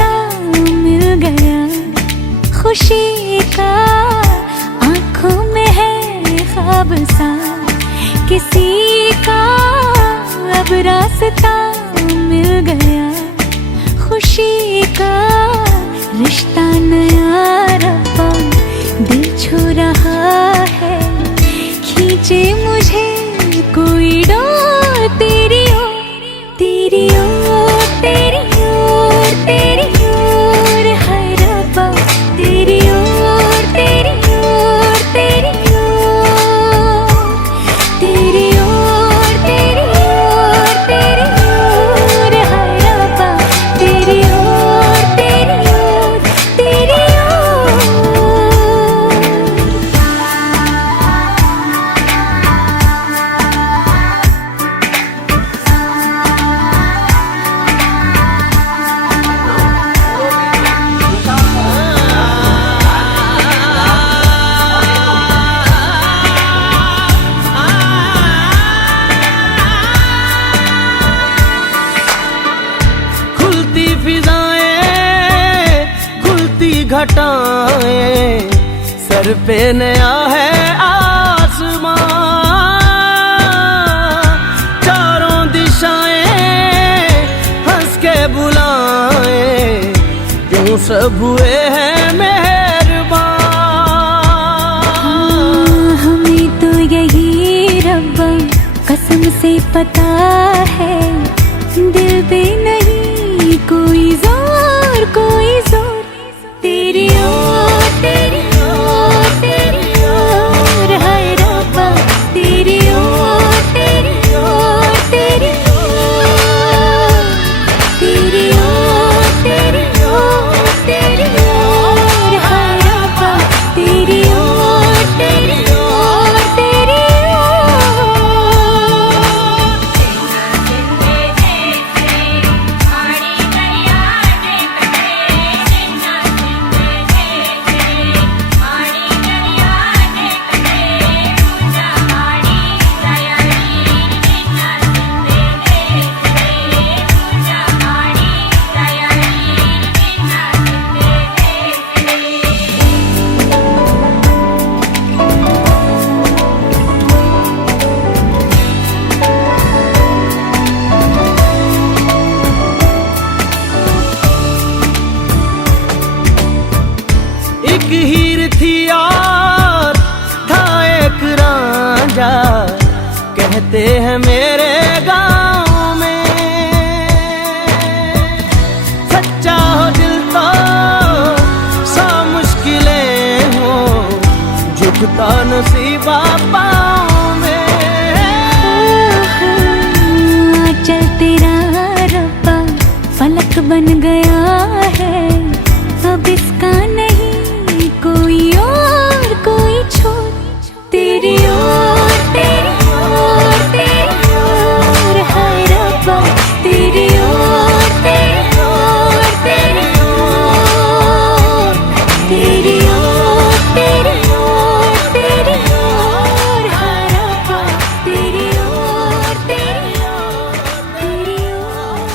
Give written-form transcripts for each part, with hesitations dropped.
रास्ता मिल गया खुशी का, आँखों में है ख्वाब सा किसी का, अब रास्ता मिल गया खुशी का। रिश्ता नया रब्बा दिल छू रहा है, खींचे मुझे कोई डोर तेरी ओर, तेरी ओर, तेरी ओर, तेरी ओर है रब्बा, तेरी ओर, तेरी ओर, तेरी ओर, तेरी ओर, तेरी ओर, तेरी ओर है रब्बा, तेरी ओर, तेरी ओर, तेरी ओर। खुलती फिजाएं, खुलती घटाएं, सर पे नया है आसमां, चारों दिशाएं हंस के बुलाएं, क्यों सब हुए हैं मेहरबान। हमें तो यही रब्बा कसम से पता है, दिल पे नहीं कोई जोर, कोई जोर, तेरी ओर, तेरी ओर, तेरी ओर है रब्बा, तेरी ओर, तेरी ओर, तेरी ओर, तेरी ओर, तेरी ओर, तेरी ओर है रब्बा, तेरी ओर, तेरी ओर, तेरी ओर। एक हीर थी और था एक रांझा, कहते हैं मेरे गांव में, सच्चा हो दिल तो सा मुश्किलें हो, झुकता नसीबा पाँव में। चल तेरा रब्बा फलक बन गया है, अब इसका नहीं कोई और, कोई छोर, तेरी ओर, तेरी ओर, तेरी ओर है रब्बा, तेरी ओर, तेरी ओर, तेरी ओर, तेरी ओर, तेरी ओर, तेरी ओर है रब्बा, तेरी ओर, तेरी ओर, तेरी ओर।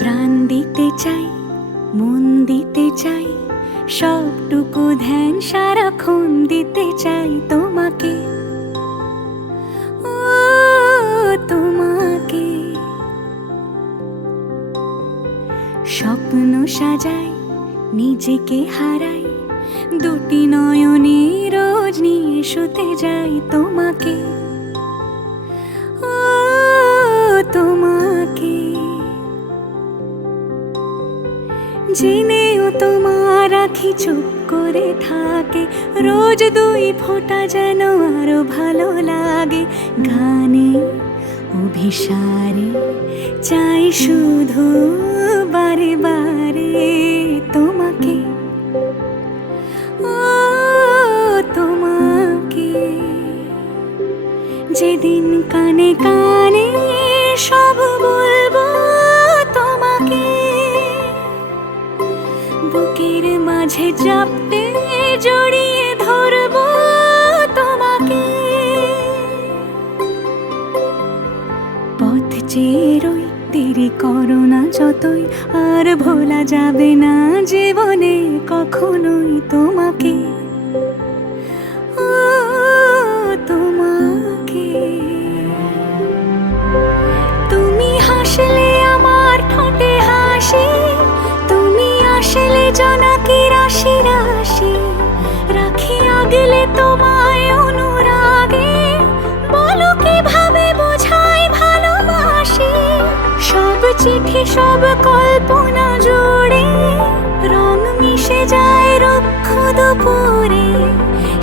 প্রাণ দিতে চাই, মন দিতে চাই, সবটুকু ধ্যান সারাক্ষণ দিতে চাই তোমাকে, ও তোমাকে। স্বপ্ন সাজাই, নিজেকে হারাই, দুটি নয়নে রোজ নিয়ে শুতে যাই তোমাকে, ও তোমাকে। জেনেও তোমার আঁখি চুপ করে থাকে, রোজ দুই ফোঁটা যেন আরো ভালো লাগে। গানে অভিসারে চাই শুধু বারে বারে তোমাকে, ও তোমাকে। যেদিন কানে কানে সব বলবো তোমাকে, বুকের মাঝে চাপতে জড়িয়ে ধরবো তোমাকে। পথ চেয়ে রই, দেরি করো না যতই, আর ভোলা যাবে না জীবনে কখনোই তোমাকে, ও তোমাকে। তুমি হাসলে আমার ঠোঁটে হাসি, তুমি আসলে জোনাকি রাশি রাশি, রাখি আগলে তোমায় অনুরাগে, বলো কিভাবে বোঝাই ভালোবাসি। সব চিঠি সব কল্পনা জুড়ে রং মিশে যায় রুক্ষ দুপুরে,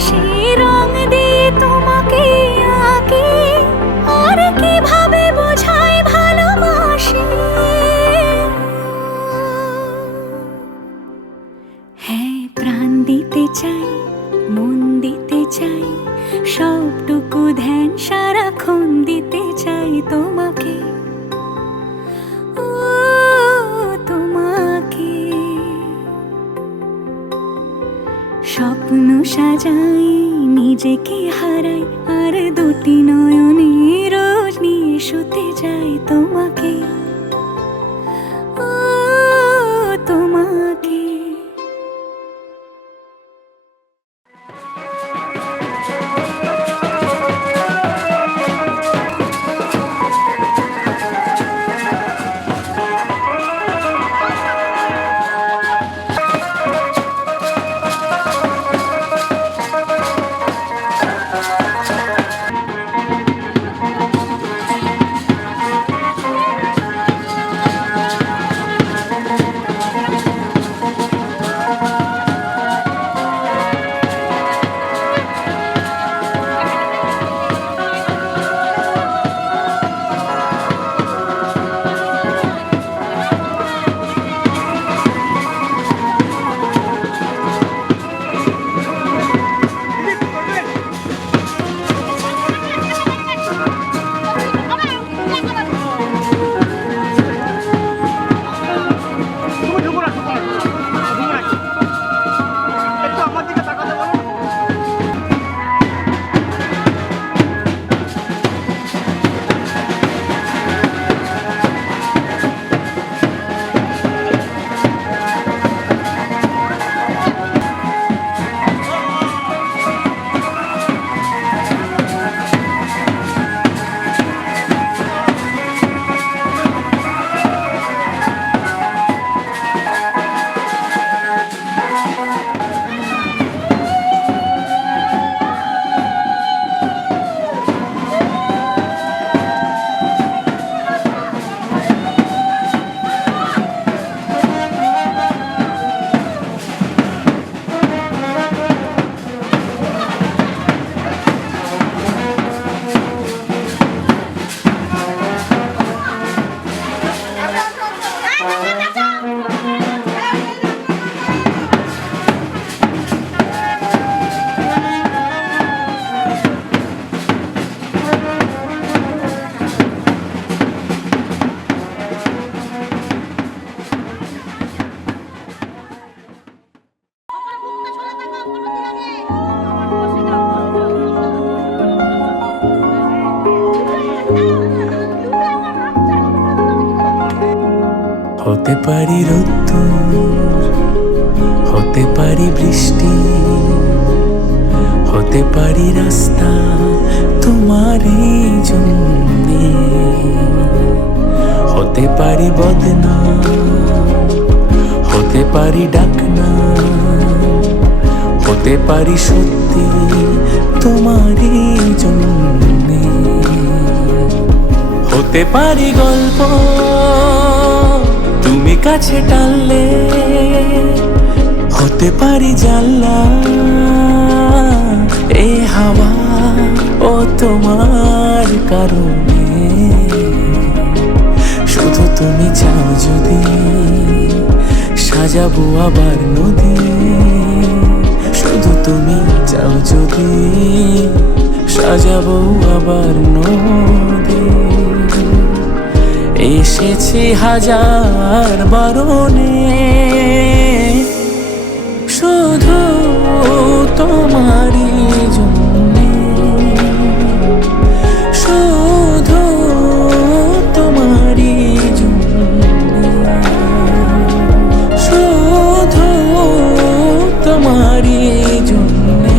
সেই রং দিয়ে তোমাকে আঁকি, আর কিভাবে বোঝাই ভালোবাসি। হ্যাঁ, প্রাণ দিতে চাই, মন দিতে চাই, সবটুকু ধ্যান সারাক্ষণ দিতে চাই তোমাকে, ও তোমাকে। স্বপ্ন সাজাই, নিজেকে হারাই, আর দুটি নয়নে রোজ নিয়ে শুতে যাই তোমাকে, ও তোমাকে। হতে পারি রোদ্দুর, হতে পারি বৃষ্টি, হতে পারি রাস্তা তোমারই জন্যে, হতে পারি বদনাম, হতে পারি ডাকনাম, হতে পারি সত্যি তোমারই জন্যে, হতে পারি গল্প তুমি কাছে টানলে, হতে পারি জানলা এই হাওয়া ও তোমার কারণে। শুধু তুমি চাও যদি সাজাবো আবার নদী, শুধু তুমি চাও যদি সাজাবো আবার নদী। এসেছি হাজার বারণে, শুধু তোমারই জন্যে, শুধু তোমারই জন্যে, শুধু তোমারই জন্যে,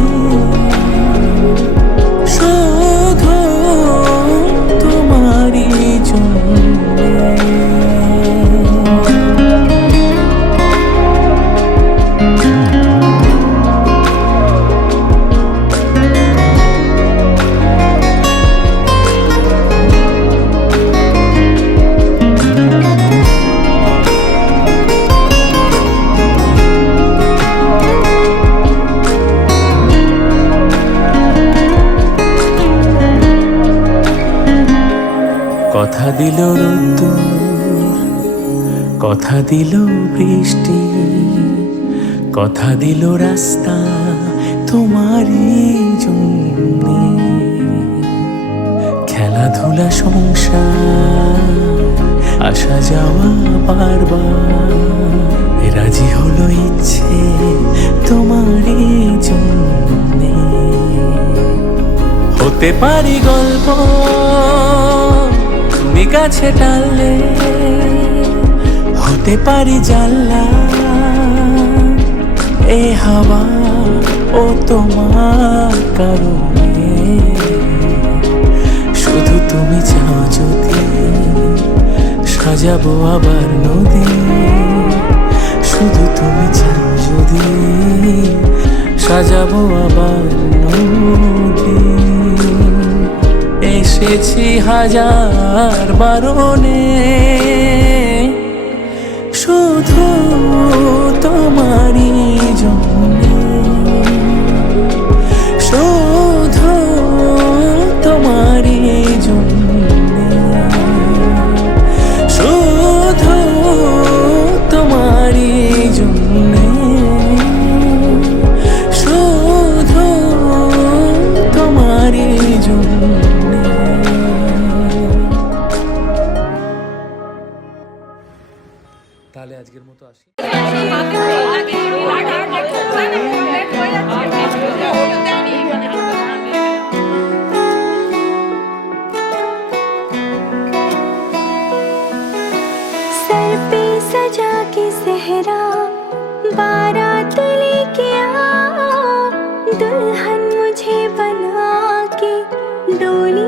শুধু তোমারই জন্যে। কথা দিল রোদ্দুর, কথা দিল বৃষ্টি, কথা দিল রাস্তা তোমারই জন্যে। খেলাধুলা সংসার আসা যাওয়া বারবার, রাজি হলো ইচ্ছে তোমারই জন্যে। হতে পারি গল্প তুমি কাছে টানলে, হতে পারি জানলা এ হাওয়া ও তোমার কারণে। শুধু তুমি চাও যদি সাজাবো আবার নদী, শুধু তুমি চাও যদি সাজাবো আবার নদী। এসেছি হাজার বারণে, শুধু তোমারই জন্যে, শুধু তোমারই জন্যে, শুধু তোমারই জন্যে, শুধু তোমারই জন্যে। তাহলে আজকের মতো আসি। सर पे सजा के सेहरा बारात लेके आ, दुल्हन मुझे बना के डोली